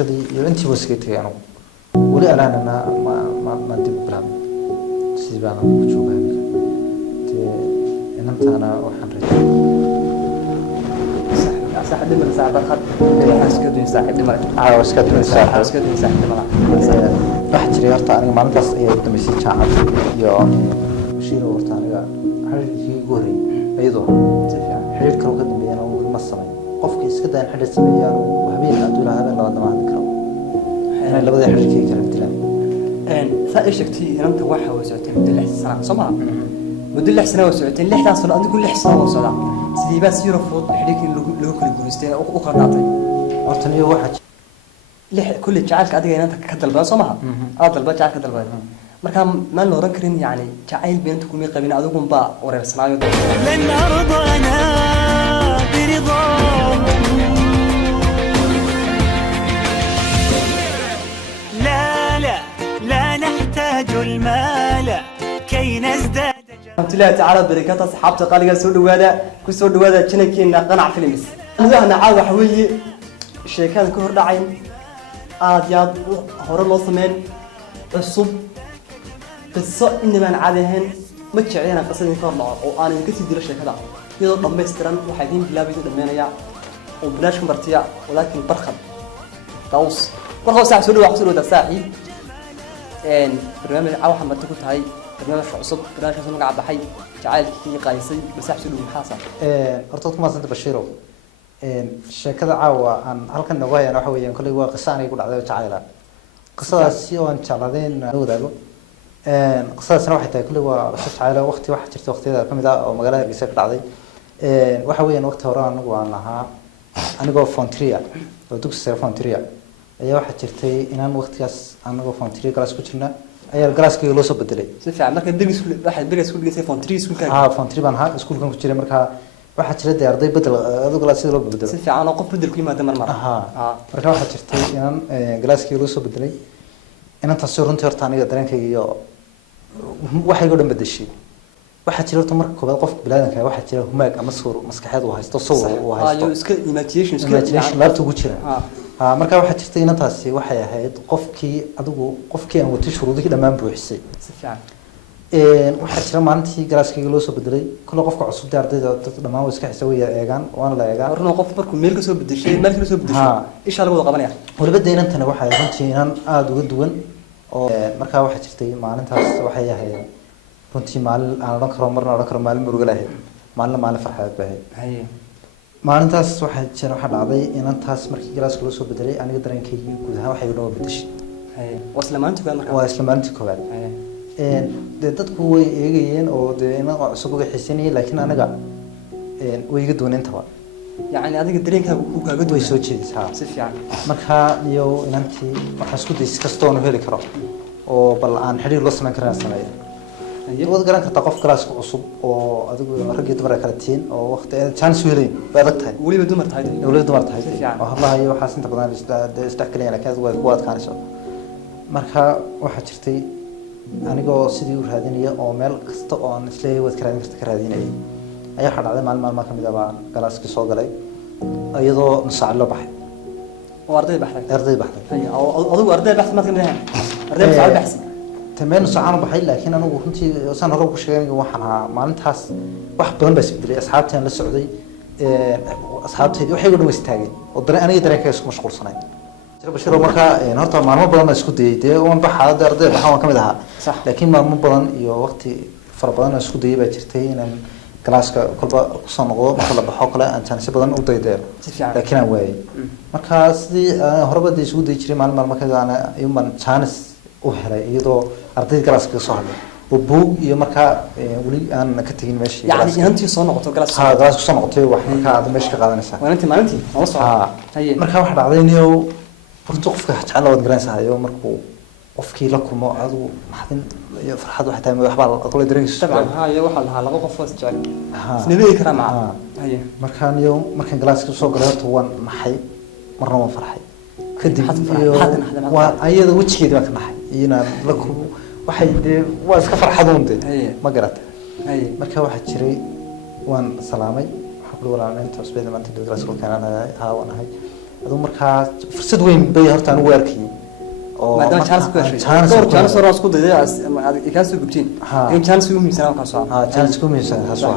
waxbarashadii iyo intii wasgeetay anu wali alaanana ma dib bilaab sidii baan ku joogaa inantaana waxaan rajay صاحب دمر صاحب خد اسكدين صاحب دمر اسكدين صاحب دمر واحد جري horta aniga maalintaas ayay u dambeysay jaacad iyo shiir horta aniga xiriirkii goray ayadoo xiriirka ugu dambeeyana uu ma sameeyo qofka iska daan xiriir sameeyaan habeen aad u lahayn labada ma hadli karo inay labada xiriirkii kala dilaan saa sheegtay inanta waxa uu socotay muddo 6 sano Soomaa muddo 6 sano socotay 6 sano adigu 6 sano socda sidii baa siiro fudud xiriirkii lagu kala guuleystay oo u qadaatay horta niyo waxa كل جعلك أديك أنت كدل بس ما هذا البا جعلك كدل بس مركب ما نورا كريم يعني جعل بينتكم يقبلين أدوكم با ورا الصناعة لن أرضى أنا برضا لا لا لا نحتاج المال كي نزداد الحمد لله تعالى بركاته أصحابته قال لي كسود هذا كنا كنا قناع فيلمس أنا عاوز حوي الشيكان كهر داعين يا هور الله سمين الصب قصة إني من عادهن ما تشعرين قصة كارلا وأنا يمكن دير الشيء هذا يضل ضمسترن وحيدين بلا بيت دمنا يا وبلاش مرتيع ولكن برخد توص برخد ساعة سلوى حصلوا ده ساعي إن برنامج أو حمد تقول هاي برنامج عصب برنامج اسمه قاعد بحي جعل كي قايسي بس حصلوا محاصر أرتضت ما سنت بشيرو sheekada caawa aan halkan nawaayaan waxa weeyaan kulay waa qisaan ay ku dhacday jacayl qisadaasi oo aan jecladeen wadaago qisadaasna waxay tahay kulay waa jacayl waqti wax jirta waqtiyada kamid ah oo magaalada Hargeysa ka dhacday waxa weeyaan waqti hore anagu aan lahaa anigoo Fontria oo dugsiga Fontria ayaa waxa jirtay inaan waqtigaas anagoo Fontria class ku jirna ayaa galaaskii loo soo bedelay si fiican marka dugsiga waxa dugsiga dhigay Fontria iskuulka Fontria baan ahaa iskuulkan ku jiray marka waxa jira arday bedel adigu la sidoo loo bedelo si fiican oo qof bedel ku yimaado mar marka waxa jirtay inaan galaaskii loo soo bedelay inaan taasoo runtii horta aniga dareenkayga iyo waxay ugu dhanbadashay waxa jira horta marka koobaad qof bilaadanka waxa jira humaag ama suur maskaxeed uu haysto soo uu haysto iska imagination laabta ugu jira marka waxa jirtay inaan taasi waxay ahayd qofkii aan watay shuruudihii dhammaan buuxisay si fiican waxa jira maalintii galaaskayga loo soo bedelay kullu qofka cusub ardayda dhammaan way iska xisaabiya eegan waan la eegaa horna qof markuu meel ka soo bedeshay meel ka soo bedeshay isha lagu wada qabanaya waliba deynantana waxa ay runtii inaan aad uga duwan oo marka waxa jirtay maalintaas waxay ahayd runtii maalin aan oran karo marna oran karo maalin murugo lahayd maalin farxad baahay maalintaas waxa dhacday inaan taas markii galaaska loo soo bedelay aniga dareenkayga guud ahaan waxay uga bedeshay waa isla maalintii koowaad dadku way eegayeen oo deena cusub uga xiisanayeen laakiin anaga way iga doonintaba يعني هذيك الدرين كان كاغد way soo jeedisay si fiican marka iyo inantii waxa isku days kastoon u heli karo oo bal aan xiriir la sameyn karaa sameeyo wad garan kartaa qof kalaas cusub oo adigu rag iyo dumar kala tiin oo waqti chance weelay bay adag tahay waliba dumar tahay wallahi iyo waxa inta badan isdhexgalaya laakiin way ku adkaanayso marka waxa jirtay anigoo sidii u raadinaya oo meel kasta oo aan isleeyahay wad ka raadinayay ayaa xadacday maalmo kamid ah baan galaaska soo galay iyadoo nusaac loo baxay oo arday baxday oo adigu arday baxday ma kamid ah arday nusaac baxay tameen nusaac baxay laakiin anigu runtii san hore ku sheegay waxaan ahaa maalintaas wax badan baa isbedelay asxaabtaan la socday asxaabteedii waxay ugu istaageen oo aniga dareenkayga isku mashquulsanay bashiro marka horta maalmo badan isku dayay oo aan baxaada arday baxaan kamid aha laakiin maalmo badan iyo waqti fara badan isku dayay baa jirtay inaan galaaska kolba soo noqdo marka la baxo kale aan chance badan u dayday laakiin aan waayay marka sidii horeba isku day jiray maalmo ka aan ayuman chance u helay iyadoo arday galaaska soo hadlay وبوق يمركا ولي أنا كتير ماشي يعني أنتي صنع قطع جلس جلس صنع قطع واحد مركا هذا ماشي كقاعدة نسا وأنتي ما أنتي ما صار هي مركا واحد عاديني و برتقف كحت على ود جلس هاي ومركو أفكي لكم ما هذا حدين فرحة واحد تاني ويحبال أقول درينس طبعا هاي واحد هلا لقوا قفص جال سنبي كلام معه هي مركا اليوم مركا جلس كسوق جلس هو محي مرة ما فرحي كدي وأيضا وش كده ما كنا حي ينا لكم waxay waa iska farxadoonte ma garata marka waxa jiray waan salaamay waxa ku walaalaynta isbeedel maanta dawladda soo keenana haawanahay aduu markaa fursad weyn bay horta anigu arkayay oo maadaama chance ku heshay chance oo isku dayday aad ka soo gubtiin in chance ugu miisaan ka soo chance ugu miisaan ka soo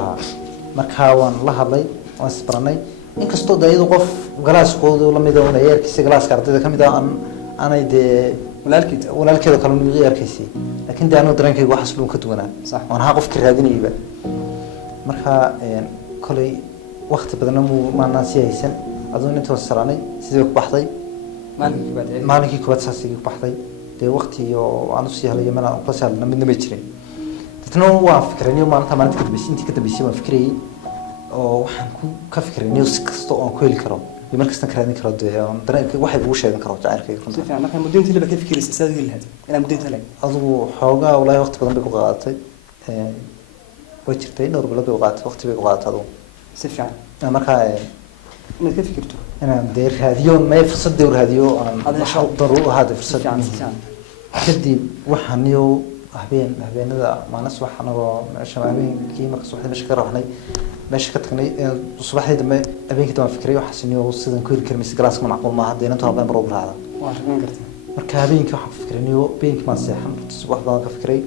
markaa waan la hadlay waan isbaranay inkastoo dayadu qof galaaskooda la mid ah oo yeerkiisa galaaska ardayda kamid ah aanay de walaalkeeda kale u yeerkiisii laakiin de anu dareenkayga waxa isluun ka duwanaa waan ha qofka raadinayba markaa kolay waqti badan maanaan sii haysan aduu inta salaanay sidii ku baxday maalinkii koobaad saasiga ku baxday dee waqti oo aan u sii helay mana ku saalna midna ma jirin dadna waa fikirayay maalinta ka dambeysay intii ka dambeysay waan fikirayay oo waxaan ka fikirayay si kasta oo aan ku heli karo mar kasta ka raadin karo dee dareenkayga waxay ugu sheegan karo jacaylkayga runtii si fiican marka muddayntii la ka fikirayay saad heli lahayd ina muddaynta lahayd aduu xoogaa walaahi waqti badan bay ku qaadatay way jirtay dhowr bilood bay qaadatay waqti bay ku qaadatay aduu si fiican markaa inaad ka fikirto inaan dee raadiyo may fursad dee raadiyo aan daruuro hada fursad kadib waxaan iyo habeenada maanas waxaan oo meesha habeenkii marka subaxdii meesha ka raxnay meesha ka tagnay subaxdii dambe habeenkii dambe fikray waxa siniyo sidan ku heli karmis glass ma macquul ma hadda inta habeen baro raada waa shaqeyn kartaa marka habeenkii waxaan fikrayniyo habeenkii ma seexan subaxdaan ka fikray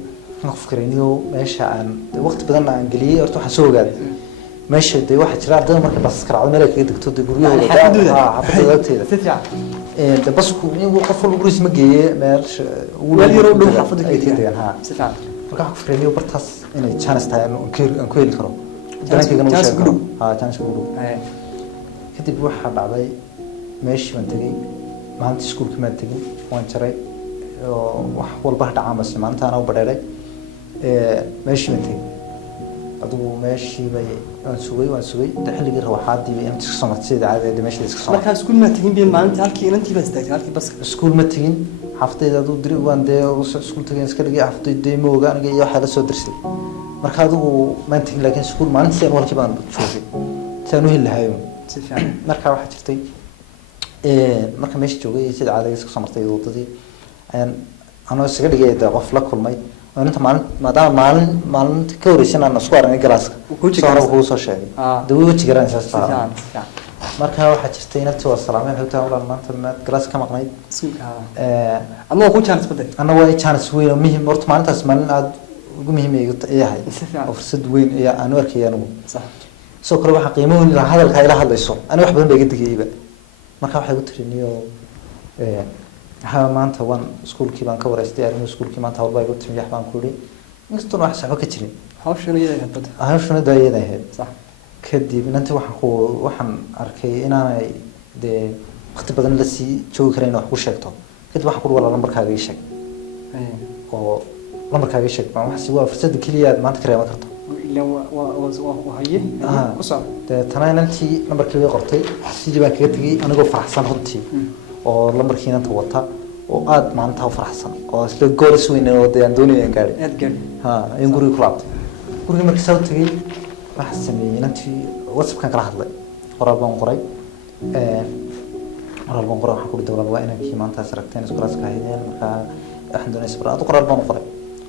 waxaan fikrayniyo meesha aan waqti badan aan galiyay horta waxaan soo ogaaday meesha de waxa jira ardayda marka bas karacdo meel ay kaga degto de guryahooda xaafadooda si fiican de basku in qof walba gurigiisa ma geeye meel yar oo dhow xaafada ka degan ha si fiican marka waxaan fikrayniyo bartaas inay chance tahay aan ku heli karo dareenkayga noo sheego chance ku dhow kadib waxaa dhacday meeshii baan tegey maalinta iskuulka maan tegin waan jaray wax walba dhacaan bas maalinta anaa u badheeray meeshii baan tegey aduu meeshii bay waan sugay xilligii rawaxaadii inta iska soo martay caadada meeshii iska soo marka iskuul ma tagin been maalinta halkii inantii baa istaagtay halkii bas iskuul ma tagin xaafadayda aduu diri waan dee iskuul tagin iska dhigay xaafadayda ma oga aniga iyo waxa la soo dirsay marka adigu ma tagin laakiin iskuul maalintii aan walkii baan joogay saan u helahayo si fiican marka waxa jirtay marka meeshii joogay sida caadada iska soo martay wadadii anoo isaga dhigay qof la kulmay inta maadaama maalinta ka horeysan aan isku aragnay galaaska soo soo sheegay dawi waji garan saasta marka waxa jirtay inta waa salaamay xogta walaal maanta galaas ka maqnay ama ku chance baday ana waa chance weyn oo muhiim horta maalintaas maalin aad ugu muhiim yahay oo fursad weyn ayaa aan arkay anigu sax soo kale waxa qiimo weyn hadalka ila hadlayso ana wax badan bay iga digayba marka waxa igu tiriniyo maanta waan iskuulkii baan ka wareystay arrimo iskuulkii maanta hawlba igu timi wax baan ku yiri inkastoo wax saxo ka jirin hawshan iyada hadda hawshan iyada ahayd sax kadib inta waxaan arkay inaanay de waqti badan la sii joogi karin wax ku sheegto kadib waxaan ku walaal lambarkaaga ii sheeg oo lambarkaaga ii sheeg wax si waa fursad kaliya maanta ka reeban karto ila waa haye ku soo de tanaayntii lambarkaaga qortay sidii baan kaga tagay anigoo faraxsan runtii oo lambarkiina inta wata oo aad maanta u faraxsan oo isla gooris weyn oo daan doonayeen gaari in guriga ku laabtay guriga markii soo tagay waxa sameeyay intii WhatsApp kan kala hadlay qoraal baan qoray waxa ku dawlad waa inay maanta saragteen iskulaas ka hayeen marka waxaan doonay sabra qoraal baan qoray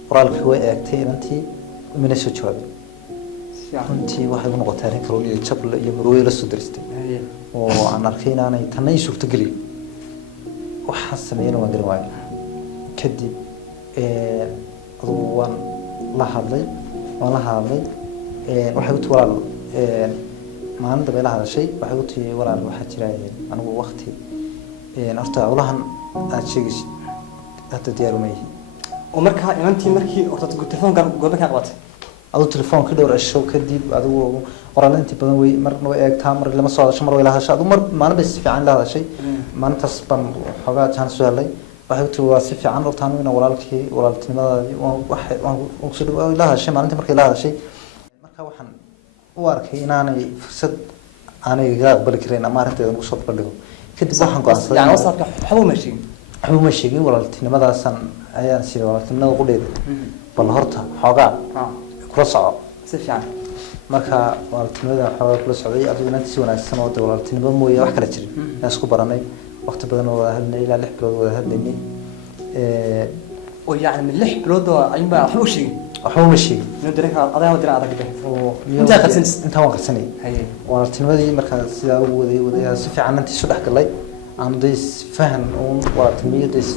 qoraalkii way eegtay intii mina soo jawaabay runtii waxay u noqotay arrin kale oo jabl iyo marwey la soo diristay oo aan arkay inaanay tan ay suurto gelin waxaan sameeyay waan garan waayay kadib waan la hadlay waxay u walaal maalinta bay la hadashay waxay u tii walaal waxa jira anigu waqti horta awlahan aad sheegaysid hadda diyaar uma yihiin oo markaa inantii horta telefoonka goobe ka qabatay aduu telefoonka dhowr asho kadib adigu qoraalada inta badan way marna way eegtaa mar lama soo hadasho mar way la hadashay aduu mar maalin bay si fiican la hadashay maalintaas baan xogaa chance soo helay waxay u tii waa si fiican horta anigu walaaltinimadaadii waan soo dhawaay la hadashay maalintii markay la hadashay marka waxaan u arkay inaanay fursad aanay iga aqbali karin ama arrinteeda ugu soo bandhigo kadib waxaan go'aansaday yani wasabka waxba ma sheegin walaaltinimadaasaan ayaan si walaaltinimada ugu dheeday bal horta xogaa kula soco si fiican marka walaaltinimada xogaa kula socday adigu inta si wanaagsan oo walaaltinimo mooyee wax kala jirin aan isku baranay waqti badan oo hadnay ilaa 6 bilood oo hadnay oo yani 6 bilood oo ayba waxba u sheegin waxba ma sheegin inuu dareenka adag oo inta waan qarsanay haye walaaltinimadii marka sidaa ugu waday si fiican intii soo dhaxgalay aan deys fahan oo waa timiyadaas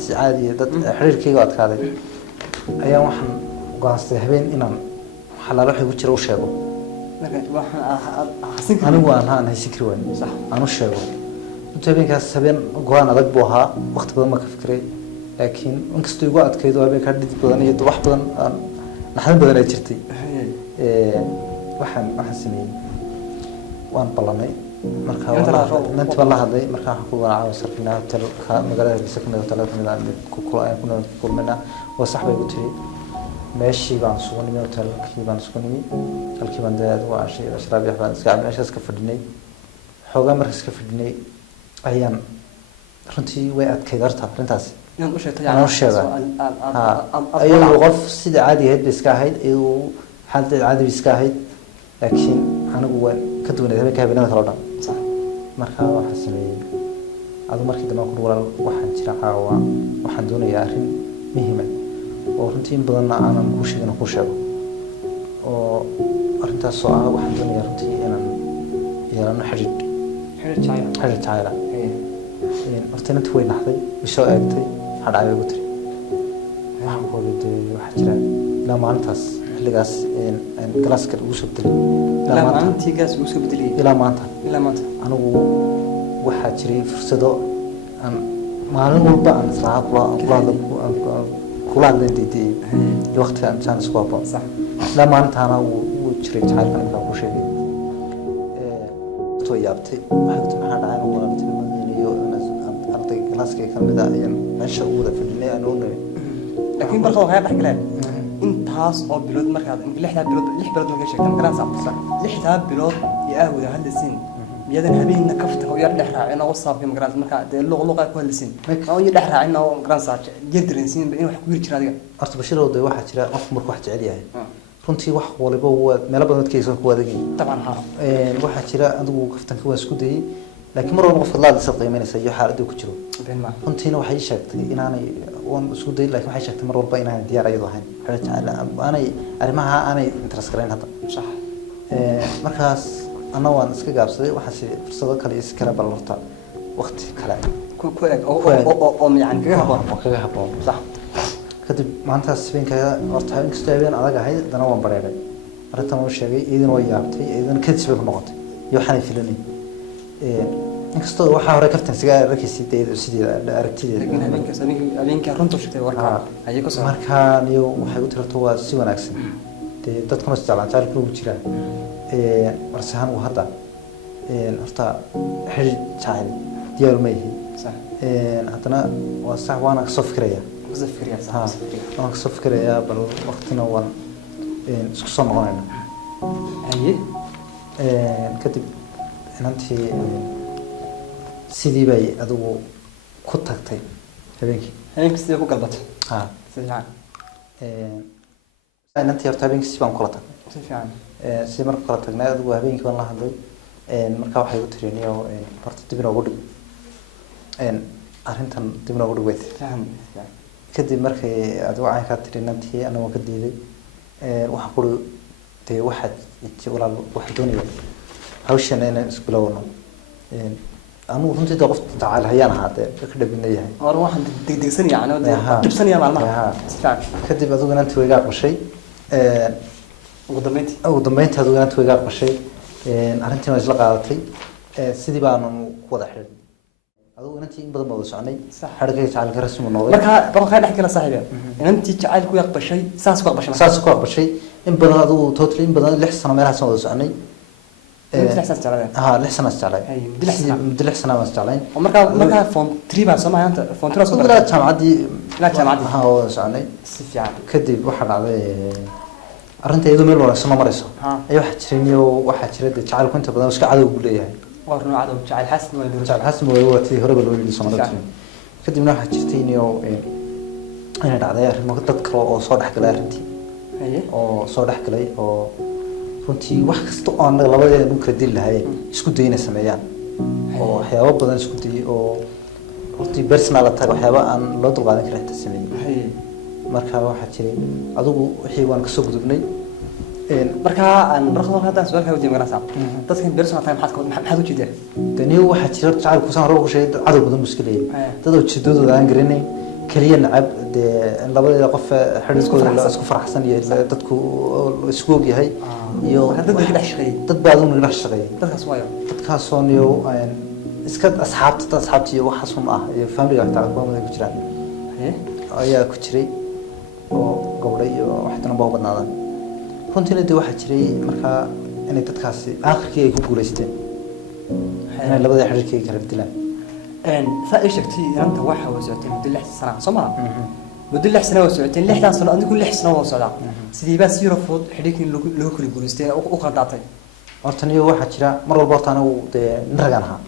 si caadi dad xiriirkayga adkaaday ayaa waxaan go'aansaday habeen inaan xalaalo wixii ku jira u sheego anigu aan haan haysi kari waay aan u sheego inta habeenkaas habeen go'aan adag buu ahaa waqti badan ma ka fikiray laakiin inkastoo igu adkaydo habeenkaa dhidid badan iyo wax badan naxdin badan ay jirtay waxaan sameeyey waan ballanay marka inta baan la hadlay marka waxaan ku wanaacay sarfinaa hotelka magaalada Hargeysa kamid hotelada kamid ah ku kulmayna oo sax bay u tiri meeshii baan sugnay hotelkii baan sugnay halkii baan dad ugu cashay ashraab iyo baan iska meeshaas ka fadhinay xoogaa markaas ka fadhinay ayaan runtii way adkay darta arintaas inaan u sheegtay ayuu qof sida caadi ahayd iska ahayd ayuu xaalad caadi iska ahayd laakiin anigu waan ka duwanay habeenka habeenada kala dhan marka waxa sameeyay adu markii dambe ku walaal waxaan jira caawa waxaan doonayaa arrin muhiim ah oo runtii badan aanan ku sheego oo arrintaas oo ah waxaan doonayaa runtii inaan yeelano xiriir jacayl horta inta way naxday isoo eegtay hadhacay ugu tiri waxaan ku wadaday waxa jira ilaa maalintaas xilligaas galaaska ugu soo bedelay ilaa maanta anigu waxaa jiray fursado aan maalin walba aan islaaha kula hadlayn diiday iyo waqtiga aan jaan isku habboon ilaa maalintaana wuu jiray jacaylkan intaan ku sheegay soo yaabtay maxaa dhacay oo walaaltinimadiina arday galaaska kamid ah ayaan meesha u wada fadhinay aan u nabay laakiin barqa waxay dhex galeen intaas oo bilood markaad lix bilood markay sheegtaan galaan saabta lixda bilood iyo ahwada hadlaysiin miyadan habeenna kafta oo yar dhex raacin oo saabkii magaran marka de luqluqa ku hadlaysiin oo yar dhex raacin oo magaran saac jeedrinsiin in wax ku yiri jira adiga horta bashirooday waxa jira qof markuu wax jecel yahay runtii wax waliba meelo badan dadkiisa ku wadagay taban ha waxa jira adigu kaftanka waa isku dayay laakiin mar walba qof fadlaad isa qiimeynaysa iyo xaaladdu ku jiro runtiina waxay sheegtay inaanay waan isku dayay laakiin waxay sheegtay mar walba inaan diyaar ayadu ahayn aanay arrimaha aanay interest gareyn hadda sax markaas ana waan iska gaabsaday waxaan si fursado kale is kala balorta waqti kale ku eeg oo yani kaga habboon sax kadib maantaas habeenka horta inkastoo habeen adag ahayd dana waan bareeray arrintan uu sheegay idin way yaabtay idin kadib bay ku noqotay iyo waxaan filanay inkastoo waxa hore kartan siga arkaysid sidii aragtideeda habeenka runta sheegtay warka ayay ku soo markaan iyo waxay u tirto waa si wanaagsan dadkuna isticmaalaan jaalku ugu jiraan marsahan uu hadda horta xiriir jacayl diyaar ma yihi haddana waa sax waana kasoo fikiraya waan kasoo fikirayaa bal waqtina waan isku soo noqonayna kadib inantii sidii bay adigu ku tagtay habeenkii sidii ku galbatay si fiican inantii horta habeenkii si baan kula tagnay si fiican si marka kala tagnay adigu habeenkii baan la hadlay marka waxay u tiriyeen horta dib inoogu dhig arrintan dib inoogu dhig weyt kadib markay adigu caan ka tiri inantii anagu ka diiday waxaan kuri dee walaal waxaan doonaya hawshan inaan isku bilowno anigu runtii qof tacaal hayaan ahaadee ka dhibina yahay or waxaan degdegsan yani oo dibsanaya maalmaha kadib adigu inantii way iga aqbashay ugu dambeyntii adigu inantii way iga aqbashay arrintii waa isla qaadatay sidii baanu ku wada xidhin adigu inantii in badan baa wada soconay xadhigay jacaylka rasmi noqday marka waxay dhex kala saaxiibay inantii jacayl ku aqbashay saas ku aqbashay in badan adigu totally in badan 6 sano meelahaas wada soconay 6 sano jacayl 6 sano jacayl muddo 6 sano ma jacayl marka form 3 baa Soomaaliya form 3 soo daray jaamacadii wada soconay si fiican kadib waxa dhacday arrinta iyadoo meel wanaagsan ma marayso ay waxa jira jacaylku inta badan iska cadow u leeyahay warno cadow jacayl xasan way watay hore bal weeyii Soomaaliya kadibna waxa jirtay inay dhacday arrimo dad kale oo soo dhaxgalay arrintii oo soo dhaxgalay oo runtii wax kasta oo anaga labadeena u kala dil lahayn isku dayna sameeyaan oo waxyaabo badan isku day oo runtii personal attack waxyaabo aan loo dulqaadan karin inta sameeyay marka waxa jiray adigu wixii waan ka soo gudubnay marka aan raqam hadda su'aal ka weydiin garanaysaa dadkan beerso tahay maxaad u jeedaa dani waxa jira jacaylku san hore ugu sheegay cadow badan muskilay dad ujeedadooda aan garanay kaliya nacab de labada qof xiriirkooda la isku faraxsan iyo dadku isku og yahay iyo dad ka dhex shaqeeyay dad badan oo dhex shaqeeyay dadkaas waayo dadkaas oo niyo iska asxaabtii waxa sun ah iyo family ga taa qoomada ku jiraan ayaa ku jiray oo gabdhay iyo wax tan baa badnaadan runtii inta waxa jiray marka inay dadkaasi aakhirkii ay ku guuleysteen inay labada xiriirkii kala dilaan saa ay sheegtay inta waxa uu socotay muddo 6 sano Soomaa muddo 6 sano oo socotay 6 sano adigu 6 sano oo socda sidii baa si rafud xiriirkii lagu kala guuleystay oo kala daatay horta niyo waxa jira mar walba horta anigu naragan ahaa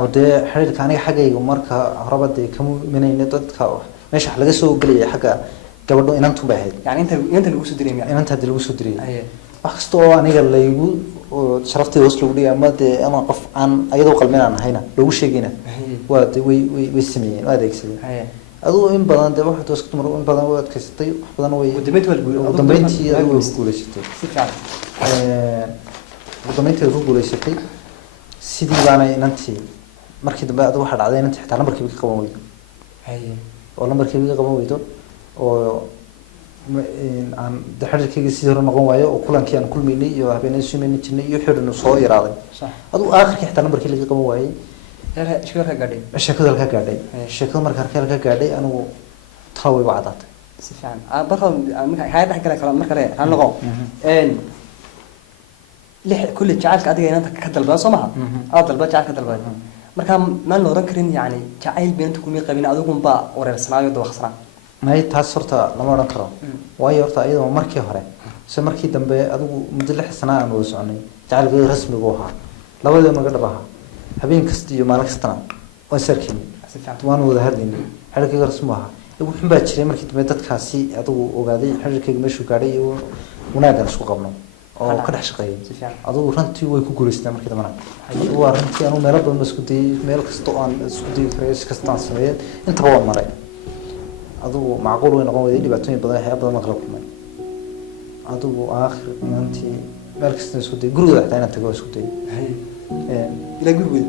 oo xiriirka aniga xaggayga marka horaba kamu minayna dadka meesha laga soo galiyay xagga gabadho inantu bay ahayd yani inta lagu soo diray inanta lagu soo diray wax kasta oo aniga laygu sharaftii hoos lagu dhigay ama ama qof aan ayadoo qalmeen ahayna lagu sheegayna waa way sameeyeen waa adeegsadeen adoo in badan waxa toos ku in badan waa adkaystay wax badan way dambeyntii ay ku guuleysatay si fiican dambeyntii ay ku guuleysatay sidii baana inantii markii dambe adoo waxa dhacday inantii xitaa lambarkii ka qaban weydo oo lambarkii ka qaban weydo oo aan xiriirkayga sidii hore noqon waayo oo kulankii aan kulmaynay iyo habeenay suumeynay jirnay iyo xiriirna soo yaraaday aduu aakhirkii xitaa lambarkii laga qaban waayay sheekada ka gaadhay sheekada marka ka gaadhay anigu taa way wacdaatay si fiican barka marka hay'ad dhex kale marka le aan noqon kulli jacaylka adiga inanta ka dalbaa Soomaa aad dalba jacaylka dalbaa marka ma la oran karin yani jacayl beenta kuma qabin adigu ba wareersanaayo dawaqsana may taas horta lama oran karo waayo horta iyadoo markii hore soo markii dambe adigu muddo 6 sano aan wada soconay jacaylka rasmi uu ahaa labadaba naga dhabaha habeen kasta iyo maalin kasta waan sarkin waan wada hadlaynay xiriirkayga rasmi ahaa wuxuu baa jiray markii dambe dadkaasi adigu ogaaday xiriirkayga meeshuu gaadhay iyo wanaagan isku qabno oo ka dhex shaqeeyay adigu runtii way ku guuleysteen markii dambe waa runtii anu meel badan isku dayay meel kasta oo aan isku dayay karay kasta aan sameeyay inta waa maray adigu macquul way noqon wayday dhibaatooyin badan waxyaabo badan kala kulmay adigu aakhir inantii meel kasta isku dayay guriga xitaa inaan tago isku dayay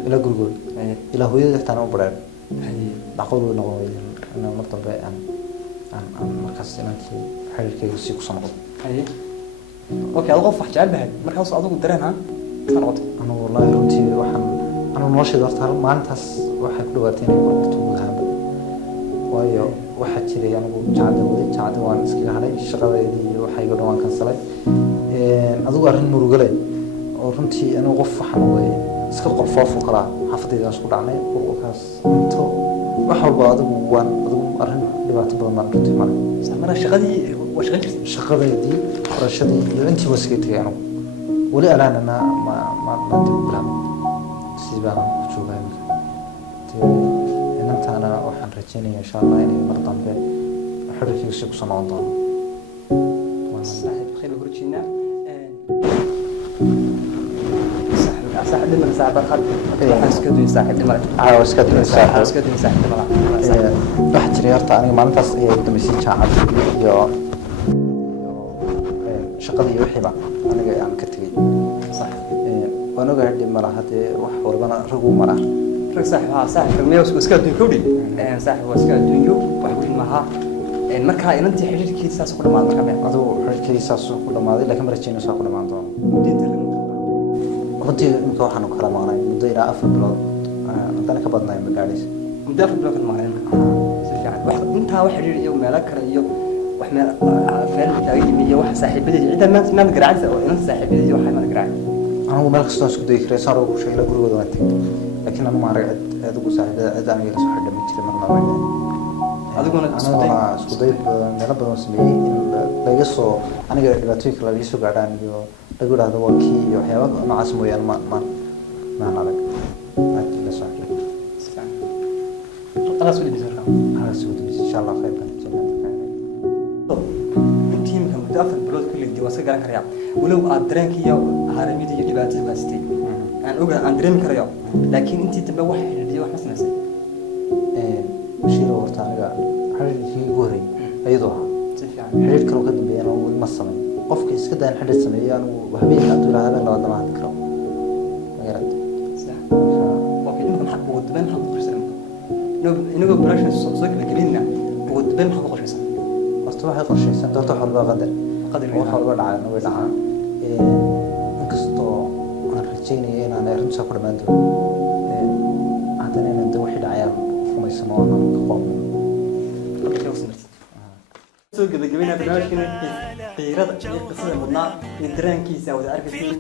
ila gurigood ila hooyada xitaa u bareer macquul way noqon wayday inaan mar dambe aan markaas inantii xiriirkayga si ku soo noqdo اوكي اضغط في حجاب بهد markaas adigu dareenha sanqoto anu wallahi runtii waxaan anu noloshayda horta maalintaas waxay ku dhawaatay inay qorto gudahanba waayo waxa jiray anigu jaacada waan iskaga haday shaqadeedii iyo waxay iga dhawaan kansalay adigu arrin murugale oo runtii anigu qof waxaan way iska qorfoofo kala xafadayda isku dhacnay qofkaas inta wax walba adigu waan adigu arrin dhibaato badan ma runtii ma samara shaqadii shaqadeedii qorashadii iyo intii wasgeetay anigu wali alaana ma dibram sidaan ku joogay intaana waxaan rajaynayaa insha Allah inay mar dambe xiriirkiisa ku soo noqon doono waan saaxiib khayr horjina صاحب دمر صاحب الخط اسكدو صاحب دمر اسكدو صاحب دمر wax jiray horta aniga maalintaas ay ugu dambeysay jaacad iyo shaqadii wixiiba aniga aan ka tagay صح waan ogahay dhib malaha hadee wax walbana rag u mara rag صاحب meeyo اسكدو kowdi صاحب اسكدو wax weyn maaha marka inantii xiriirkiisa ku dhamaaday marka adoo xiriirkiisa ku dhamaaday laakiin marajayna soo ku dhamaan doono runtii inta waxaan kala maanay muddo ilaa 4 bilood hadana ka badnay magaalada muddo 4 bilood kan maanay si fiican wax inta wax xiriir iyo meel kale iyo wax meel feel taagay iyo wax saaxiibadii cida ma garaacay oo inta saaxiibadii waxa ma garaacay anigu meel kasta isku day karay saan ugu sheegay gurigooda waan tagay laakiin anu ma arag adigu saaxiibada cid aan iga soo xidhay ma jirin marna ma adiguna isku day meel badan sameeyay laga soo aniga dhibaatooyin kala laga soo gaadhaan iyo lagu raado waa kii iyo waxyaabo noocaas mooyaan ma arag la soo xidhay خلاص ولي بزرقاء خلاص ولي ان شاء الله خير تيم كان متأثر بلود كل اللي واسق على كريم ولو أدرينك يا هارمي دي جبات الباستي أنا أقول أدرينك كريم لكن أنت تبى واحد اللي واحد مثلا زي مشير ورتانجا حرير في جوري أيضا حرير كانوا قدم بينا والمصنع qofka iska dayan xidhid sameeyaan habeen hadduu ilaa habeen labaad lama hadli karo magaalada اوكي انكم حق ودبان حق قرشان انكم براش سوق كلينا ودبان حق قرشان horta waxay qorshaysan doorto xorba qadar قدر wax walba dhacay way dhacaan inkastoo aan rajaynaya inaan arrinta ku dhamaan doono haddana inaan wixii dhacayaan rumaysano aan ka qoomno soo gabagabeyna barnaamijkan qiirada iyo qisada mudnaa iyo dareenkiisa wada arkaysiin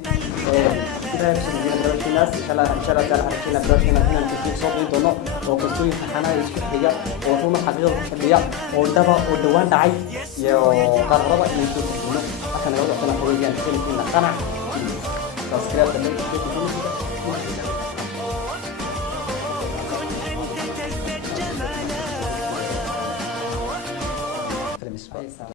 inshallah taala harkina barnaamijkan inaan kusoo soo qeyn doono oo qisooyin saxanaha isku xiga oo ruma xaqiiqada ku fadhiya oo dhaba oo dhawaan dhacay iyo qarraba iyo soo qeynno halkan laga wada xogayaan inay qanac taas kale